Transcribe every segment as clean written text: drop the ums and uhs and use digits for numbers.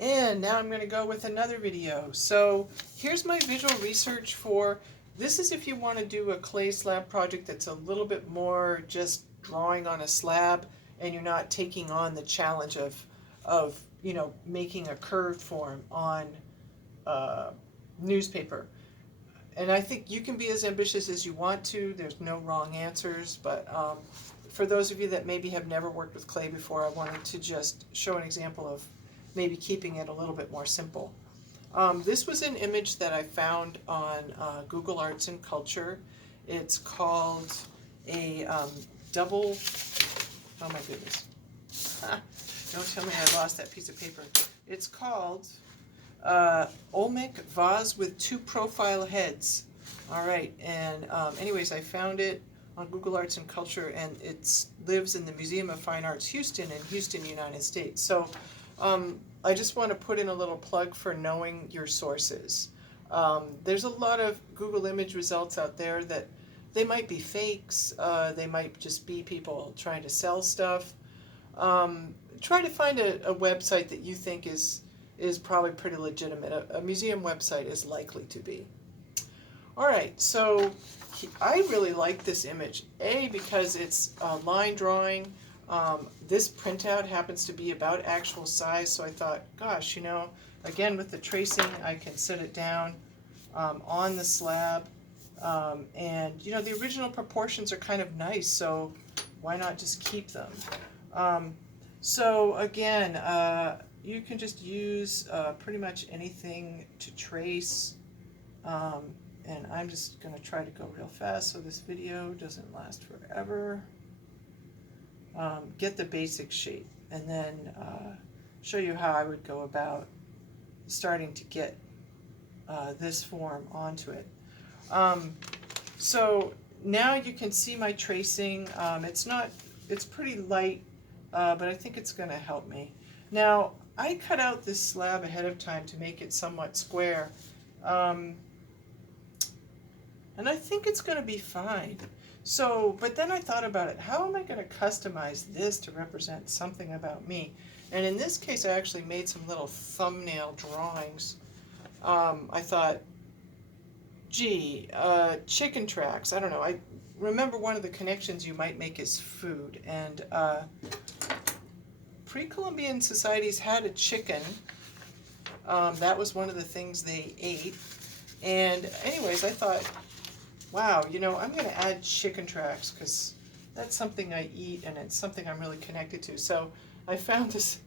And now I'm going to go with another video. So here's my visual research for, this is if you want to do a clay slab project that's a little bit more just drawing on a slab and you're not taking on the challenge of making a curved form on newspaper. And I think you can be as ambitious as you want to. There's no wrong answers, but for those of you that maybe have never worked with clay before, I wanted to just show an example of maybe keeping it a little bit more simple. This was an image that I found on Google Arts and Culture. It's called a double, oh my goodness, don't tell me I lost that piece of paper. It's called Olmec vase with 2 profile heads. All right, and anyways, I found it on Google Arts and Culture, and it lives in the Museum of Fine Arts Houston in Houston, United States. So I just want to put in a little plug for knowing your sources. There's a lot of Google image results out there that they might be fakes, they might just be people trying to sell stuff. Try to find a website that you think is probably pretty legitimate. A museum website is likely to be. All right, so I really like this image. A, because it's a line drawing. This printout happens to be about actual size, so I thought, gosh, again with the tracing, I can set it down on the slab. And the original proportions are kind of nice, so why not just keep them? So again, you can just use pretty much anything to trace, and I'm just going to try to go real fast so this video doesn't last forever. Get the basic shape, and then show you how I would go about starting to get this form onto it. So now you can see my tracing. It's pretty light, but I think it's going to help me. Now, I cut out this slab ahead of time to make it somewhat square, and I think it's going to be fine. So, but then I thought about it, how am I going to customize this to represent something about me? And in this case, I actually made some little thumbnail drawings. I thought, gee, chicken tracks, I don't know. I remember one of the connections you might make is food, and pre-Columbian societies had a chicken. That was one of the things they ate. And anyways, I thought, wow, I'm going to add chicken tracks because that's something I eat and it's something I'm really connected to. So I found this,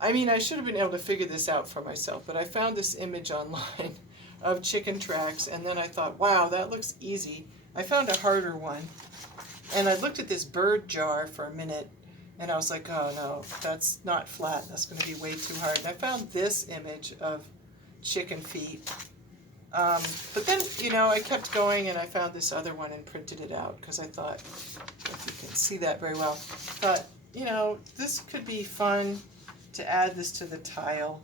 I should have been able to figure this out for myself, but I found this image online of chicken tracks, and then I thought, wow, that looks easy. I found a harder one, and I looked at this bird jar for a minute, and I was like, oh no, that's not flat, that's going to be way too hard. And I found this image of chicken feet. But then, I kept going, and I found this other one and printed it out because I thought, if you can see that very well, thought, this could be fun to add this to the tile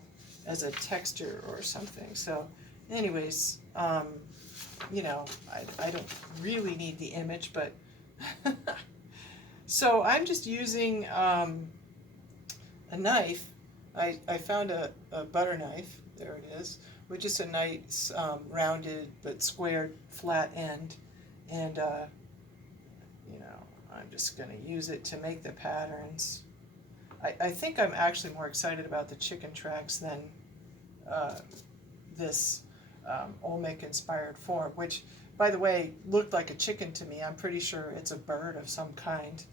as a texture or something. So anyways, I don't really need the image, but so I'm just using a knife. I found a butter knife, there it is, with just a nice rounded but squared flat end, and I'm just going to use it to make the patterns. I think I'm actually more excited about the chicken tracks than this Olmec inspired form, which, by the way, looked like a chicken to me. I'm pretty sure it's a bird of some kind.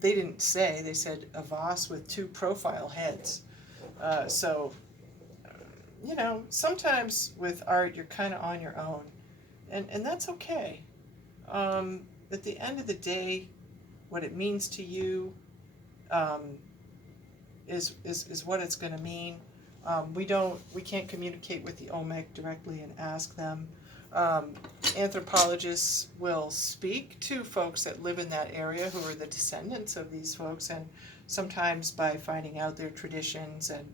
They didn't say, they said a vase with 2 profile heads. So sometimes with art you're kind of on your own, and that's okay. At the end of the day, what it means to you is what it's going to mean. We can't communicate with the Olmec directly and ask them. Anthropologists will speak to folks that live in that area who are the descendants of these folks, and sometimes by finding out their traditions and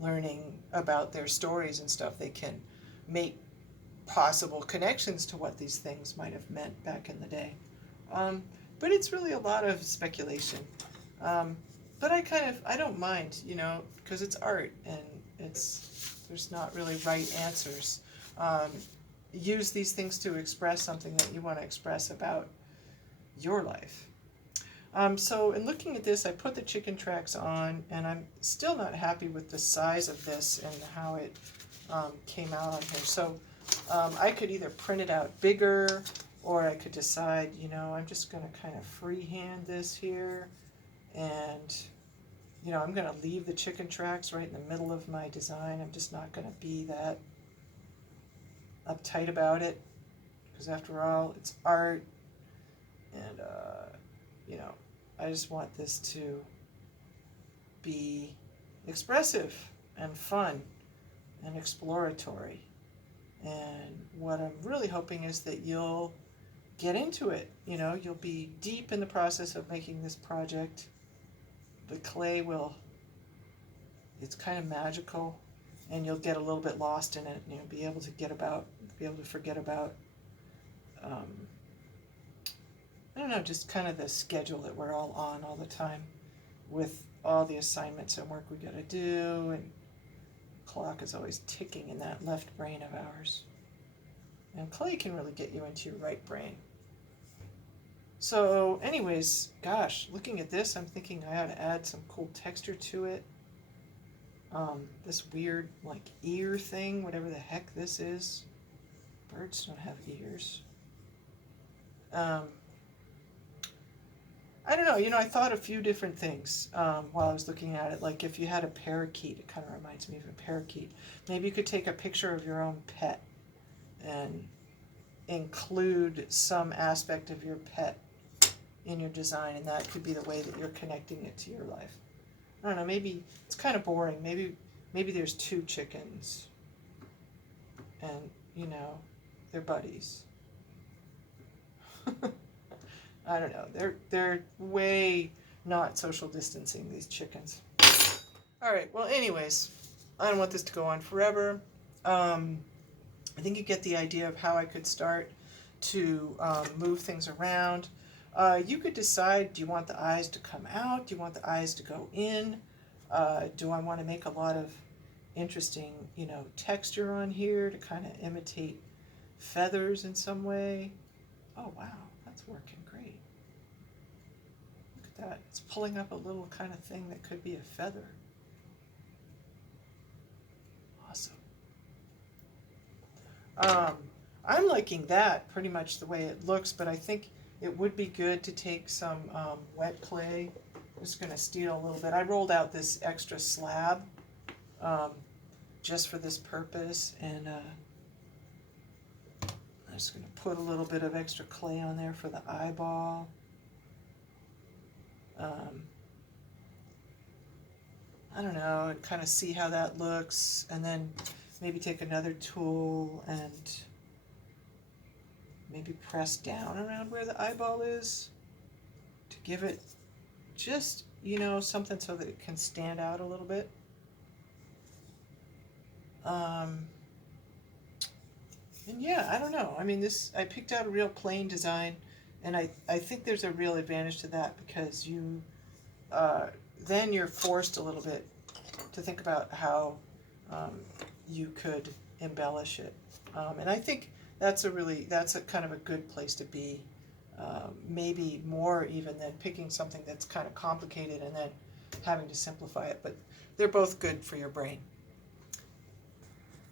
learning about their stories and stuff, they can make possible connections to what these things might have meant back in the day. But it's really a lot of speculation. but I don't mind, you know, because it's art and there's not really right answers. Um, Use these things to express something that you want to express about your life. So in looking at this, I put the chicken tracks on, and I'm still not happy with the size of this and how it came out on here. So I could either print it out bigger, or I could decide, you know, I'm just going to kind of freehand this here, and, you know, I'm going to leave the chicken tracks right in the middle of my design. I'm just not going to be that uptight about it, because after all, it's art, and, you know, I just want this to be expressive and fun and exploratory. And what I'm really hoping is that you'll get into it. You know, you'll be deep in the process of making this project. The clay it's kind of magical, and you'll get a little bit lost in it, and you'll be able to forget about, I don't know, just kind of the schedule that we're all on all the time with all the assignments and work we got to do, and the clock is always ticking in that left brain of ours. And clay can really get you into your right brain. So anyways, gosh, looking at this, I'm thinking I ought to add some cool texture to it. This weird, like, ear thing, whatever the heck this is. Birds don't have ears. I don't know, you know, I thought a few different things while I was looking at it. Like, if you had a parakeet, it kind of reminds me of a parakeet. Maybe you could take a picture of your own pet and include some aspect of your pet in your design, and that could be the way that you're connecting it to your life. I don't know, maybe it's kind of boring. Maybe there's two chickens and, you know, they're buddies. I don't know. They're way not social distancing, these chickens. All right. Well, anyways, I don't want this to go on forever. I think you get the idea of how I could start to move things around. You could decide, do you want the eyes to come out? Do you want the eyes to go in? Do I want to make a lot of interesting, you know, texture on here to kind of imitate feathers in some way? Oh, wow. That's working great. Look at that. It's pulling up a little kind of thing that could be a feather. Awesome. I'm liking that pretty much the way it looks, but I think it would be good to take some wet clay. I'm just going to steal a little bit. I rolled out this extra slab just for this purpose, and I'm just going to put a little bit of extra clay on there for the eyeball. I don't know, and kind of see how that looks, and then maybe take another tool and maybe press down around where the eyeball is to give it just, you know, something so that it can stand out a little bit. And yeah, I don't know. I mean, I picked out a real plain design, and I think there's a real advantage to that, because then you're forced a little bit to think about how you could embellish it. And I think that's a kind of a good place to be. Maybe more even than picking something that's kind of complicated and then having to simplify it. But they're both good for your brain.